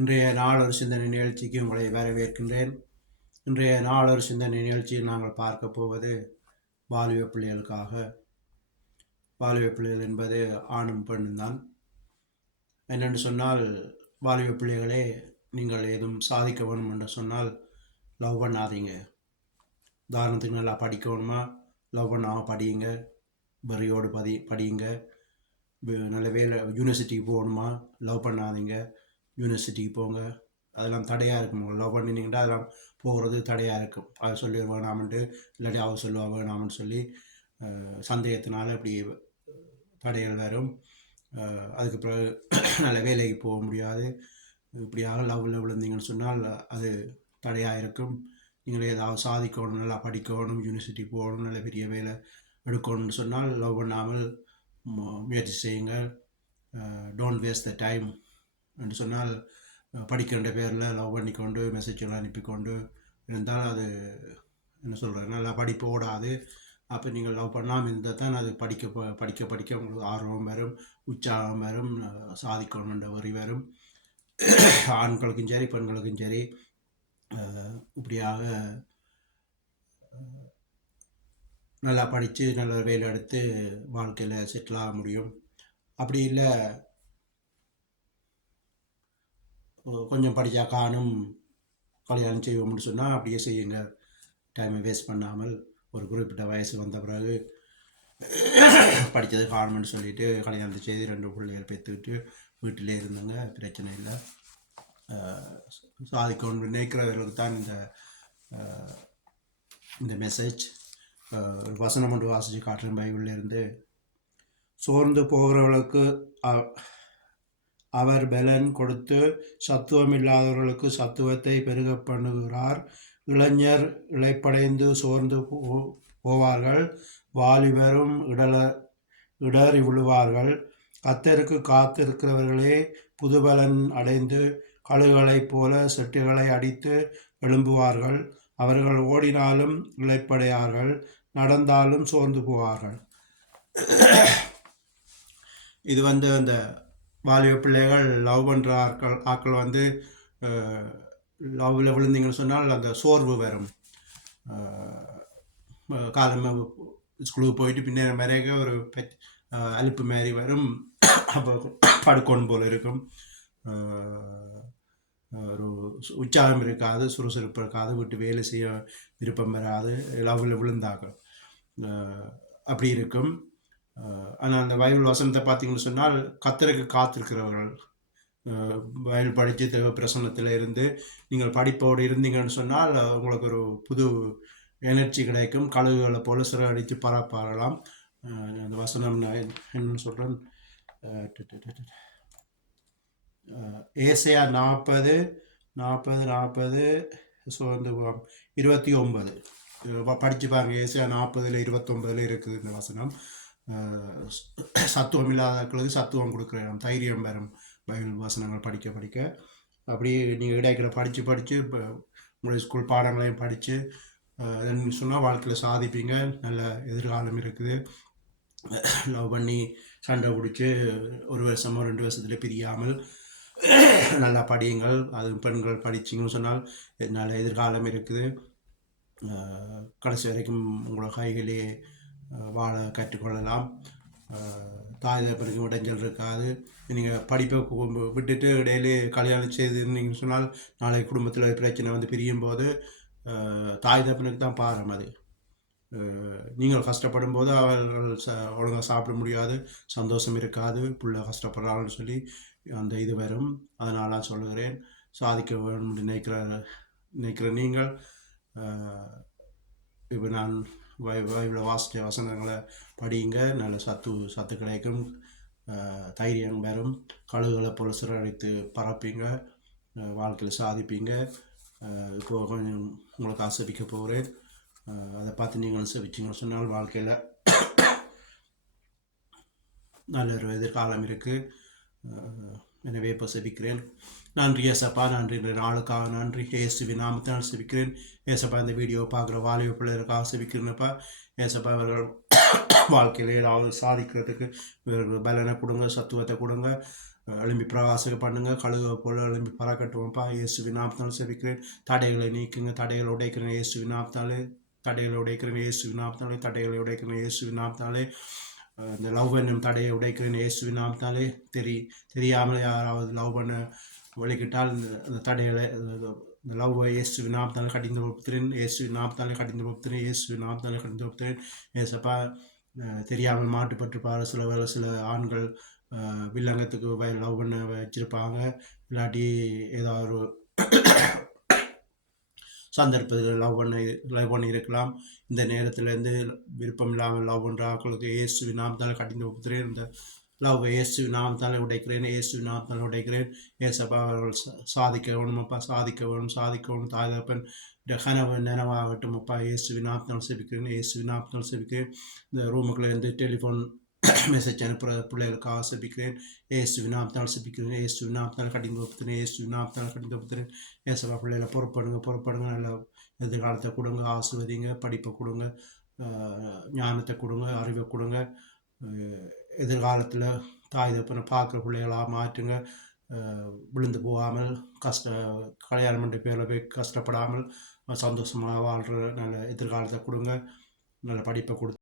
இன்றைய நாளொரு சிந்தனை நிகழ்ச்சிக்கு உங்களை வரவேற்கின்றேன். இன்றைய நாளொரு சிந்தனை நிகழ்ச்சியில் நாங்கள் பார்க்க போவது வாலிப பிள்ளைகளுக்காக. வாலிப பிள்ளைகள் என்பது ஆணும் பெண்ணும் தான். என்னென்று சொன்னால், வாலிப பிள்ளைகளே, நீங்கள் ஏதும் சாதிக்க வேணும் என்று சொன்னால் லவ் பண்ணாதீங்க. உதாரணத்துக்கு நல்லா படிக்க வேணுமா, லவ் பண்ணாமல் படியுங்க. வெறியோடு படியுங்க. நல்ல வேலை யூனிவர்சிட்டிக்கு போகணுமா, லவ் பண்ணாதீங்க, யூனிவர்சிட்டிக்கு போங்க. அதெல்லாம் தடையாக இருக்கும். லவ் பண்ணினீங்கன்னா அதெல்லாம் போகிறது தடையாக இருக்கும். அதை சொல்லி வேணாமன்ட்டு, இல்லாட்டி அவர் சொல்லுவா வேணாமன்னு சொல்லி சந்தேகத்தினால இப்படி தடைகள் வரும். அதுக்கு பிறகு நல்ல வேலைக்கு போக முடியாது. இப்படியாக லவ்வில் விழுந்தீங்கன்னு சொன்னால் அது தடையாக இருக்கும். நீங்கள் ஏதாவது சாதிக்கணும், நல்லா படிக்கணும், யூனிவர்சிட்டி போகணும், நல்ல பெரிய வேலை எடுக்கணும்னு சொன்னால் லவ் பண்ணாமல் முயற்சி செய்யுங்கள். டோன்ட் வேஸ்ட் த டைம் என்று சொன்னால், படிக்கின்ற பேரில் லவ் பண்ணிக்கொண்டு மெசேஜெல்லாம் அனுப்பிக்கொண்டு இருந்தால் அது என்ன சொல்கிறது, நல்லா படிப்பு ஓடாது. அப்போ நீங்கள் லவ் பண்ணாமல் இருந்தால் தான் அது படிக்க உங்களுக்கு ஆர்வம் வரும், உற்சாகம் வரும், சாதிக்கணுன்ற வரி வரும். ஆண்களுக்கும் சரி பெண்களுக்கும் சரி இப்படியாக நல்லா படித்து நல்ல வேலை எடுத்து வாழ்க்கையில் செட்டில் ஆக முடியும். அப்படி இல்லை, கொஞ்சம் படித்தா காணும் கல்யாணம் செய்வோம்னு சொன்னால் அப்படியே செய்யுங்க. டைமை வேஸ்ட் பண்ணாமல் ஒரு குறிப்பிட்ட வயசு வந்த பிறகு படித்தது காணும்னு சொல்லிவிட்டு கல்யாணத்தை செய்து 2 பிள்ளைகள் பெற்றுக்கிட்டு வீட்டிலே இருந்தங்க, பிரச்சனை இல்லை. சாதிக்கொண்டு நினைக்கிறவர்களுக்கு தான் இந்த மெசேஜ். ஒரு வசனம் ஒன்று வாசித்து காட்டுறேன் பைபிளிலிருந்து. சோர்ந்து போகிறவர்களுக்கு அவர் பலன் கொடுத்து சத்துவம் இல்லாதவர்களுக்கு சத்துவத்தை பெருக பண்ணுகிறார். இளைஞர் இளைப்படைந்து சோர்ந்து போவார்கள், வாலிபரும் இடறி விழுவார்கள். கர்த்தருக்கு காத்திருக்கிறவர்களே புதுபலன் அடைந்து கழுகுகளைப் போல செட்டுகளை அடித்து எழும்புவார்கள். அவர்கள் ஓடினாலும் இளைப்படையார்கள், நடந்தாலும் சோர்ந்து போவார்கள். இது அந்த வாலிப பிள்ளைகள் லவ் பண்ணுற ஆட்கள் லவ்வில் விழுந்தீங்கன்னு சொன்னால் அந்த சோர்வு வரும். காலமாக ஸ்கூலுக்கு போயிட்டு பின்ன நிறைய ஒரு அலுப்பு மாரி வரும். அப்போ படுக்கணும் போல் இருக்கும். ஒரு உற்சாகம் இருக்காது, சுறுசுறுப்பு இருக்காது, விட்டு வேலை செய்ய விருப்பம் வராது லவ்வில் விழுந்தார்கள். அப்படி இருக்கும். ஆனால் அந்த பைபிள் வசனத்தை பார்த்தீங்கன்னு சொன்னால், கர்த்தருக்கு காத்திருக்கிறவர்கள், பைபிள் படித்து தேவ பிரசன்னத்தில் இருந்து நீங்கள் படிப்போடு இருந்தீங்கன்னு சொன்னால் உங்களுக்கு ஒரு புது எனர்ஜி கிடைக்கும். கழுகுகளை போல சிறகடித்து பரப்பாகலாம். அந்த வசனம் நான் என்னன்னு சொல்கிறேன், ஏசாயா 40 29 படித்து பாருங்கள். ஏசாயா 40:29 இருக்குது இந்த வசனம். சத்துவம் இல்லாதவர்களுக்கு சத்துவம் கொடுக்குற இடம், தைரியம் வரும் பைபிள் வசனங்கள் படிக்க. அப்படி நீங்கள் இடைக்கிற படித்து இப்போ உங்களுடைய ஸ்கூல் பாடங்களையும் படித்து சொன்னால் வாழ்க்கையில் சாதிப்பீங்க. நல்ல எதிர்காலம் இருக்குது. லவ் பண்ணி சண்டை பிடிச்சி 1 வருஷமோ 2 வருஷத்துல பிரியாமல் நல்லா படியுங்கள். அது பெண்கள் படிச்சிங்கன்னு சொன்னால் நல்ல எதிர்காலம் இருக்குது. கடைசி வரைக்கும் உங்களோட கைகளே வாழ கற்றுக்கொள்ளலாம். தாய் தகப்பனுக்கு இடைஞ்சல் இருக்காது. நீங்கள் படிப்பை விட்டுட்டு இடையிலே கல்யாணம் செய்துன்னு சொன்னால் நாளை குடும்பத்தில் பிரச்சனை பிரியும் போது தாய் தகப்பனுக்கு தான் பாரம். அது நீங்கள் கஷ்டப்படும் போது அவர்கள் ஒழுங்காக சாப்பிட முடியாது, சந்தோஷம் இருக்காது, பிள்ளை கஷ்டப்படுறாங்கன்னு சொல்லி அந்த இது வரும். அதனால் சொல்லுகிறேன், சாதிக்க வேணும்னு நினைக்கிற நீங்கள் இப்போ நான் பைபிளை வாசித்த வசனங்களை படியுங்க. நல்ல சத்து கிடைக்கும், தைரியம் வரும், கழுகுகளை போல சிறகடித்து பரப்பீங்க, வாழ்க்கையில் சாதிப்பீங்க. இப்போது கொஞ்சம் உங்களுக்கு ஆசிரிக்க போகிறேன். அதை பார்த்து நீங்கள் அனுசரிச்சிங்கன்னு சொன்னால் வாழ்க்கையில் நல்ல ஒரு எதிர்காலம் இருக்குது. எனவே இப்போ செபிக்கிறேன். நன்றி ஏசப்பா, நன்றி இந்த நாளுக்காக நன்றி. இயேசுவின் நாமத்தினால் செபிக்கிறேன். ஏசப்பா, இந்த வீடியோ பார்க்குற வாலிப பிள்ளைகளுக்காக செபிக்கிறேன்ப்பா. ஏசப்பா, அவர்கள் வாழ்க்கையில் ஏதாவது சாதிக்கிறதுக்கு இவர்கள் பலனை கொடுங்க, சத்துவத்தை கொடுங்க. எழும்பி பிரகாசம் பண்ணுங்க, கழுக போல எழும்பி பறக்கட்டும்ப்பா. இயேசுவின் நாமத்தினால செபிக்கிறேன். தடைகளை நீக்குங்க, தடைகளை உடைக்கிறேன் இயேசுவின் நாமத்தினாலே. தடைகளை உடைக்கிறேன் இயேசுவின் நாமத்தினாலே. தடைகளை உடைக்கிறேன் இயேசுவின் நாமத்தினாலே. இந்த லவ் என்னும் தடையை உடைக்கிறேன் இயேசுவின் நாமத்தினாலே. தெரியாமல் யாராவது லவ் பண்ண வெளிக்கிட்டால் அந்த தடைகளை, இந்த லவ்வை இயேசுவின் நாமத்தினாலே கடிந்து கொடுத்துறேன். இயேசுவின் நாமத்தினாலே கடிந்து கொடுத்துறேன். இயேசுவின் நாமத்தினாலே கடிந்து கொடுத்துறேன். ஏசப்பா, தெரியாமல் மாட்டுப்பட்டிருப்பார் சில ஆண்கள். வில்லங்கத்துக்கு லவ் பண்ண வச்சிருப்பாங்க. இல்லாட்டி ஏதாவது ஒரு சந்தர்ப்பத்தில் லவ் பண்ணி இருக்கலாம். இந்த நேரத்திலேருந்து விருப்பம் இல்லாமல் லவ் பண்ணுற ஆட்களுக்கு இயேசுவின் நாமத்தால் கடிந்து கொடுத்துறேன். இந்த லவ் இயேசுவின் நாமத்தால் உடைக்கிறேன். இயேசுவின் நாமத்தால் உடைக்கிறேன். ஏசப்பா, அவர்கள் சாதிக்க வேணும் அப்பா, சாதிக்க வேணும். தாய் தகப்பன் கனவு நினைவாகட்டும் அப்பா. இயேசுவின் நாமத்தால் செபிக்கிறேன். இயேசுவின் நாமத்தால் செபிக்கிறேன். இந்த ரூமுக்குள்ளேருந்து டெலிஃபோன் மெசேஜ் அனுப்புகிற பிள்ளைகளுக்காக செபிக்கிறேன். இயேசுவின் நாமத்தால் செபிக்கிறேன். இயேசுவின் நாமத்தால் கடிந்து கொடுத்துறேன். இயேசுவின் நாமத்தால் கடிந்து கொடுத்துறேன். ஏசப்பா, பிள்ளைகளை பொறுப்படுங்க. நல்ல எதிர்காலத்தை கொடுங்க, ஆசிர்வதிங்க, படிப்பை கொடுங்க, ஞானத்தை கொடுங்க, அறிவை கொடுங்க. எதிர்காலத்தில் தாய் தகப்பனை பார்க்குற பிள்ளைகளாக மாற்றுங்க. விழுந்து போகாமல், கல்யாணம் பண்ணுற பேரில் போய் கஷ்டப்படாமல் சந்தோஷமாக வாழ்கிற நல்ல எதிர்காலத்தை கொடுங்க. நல்ல படிப்பை கொடுத்து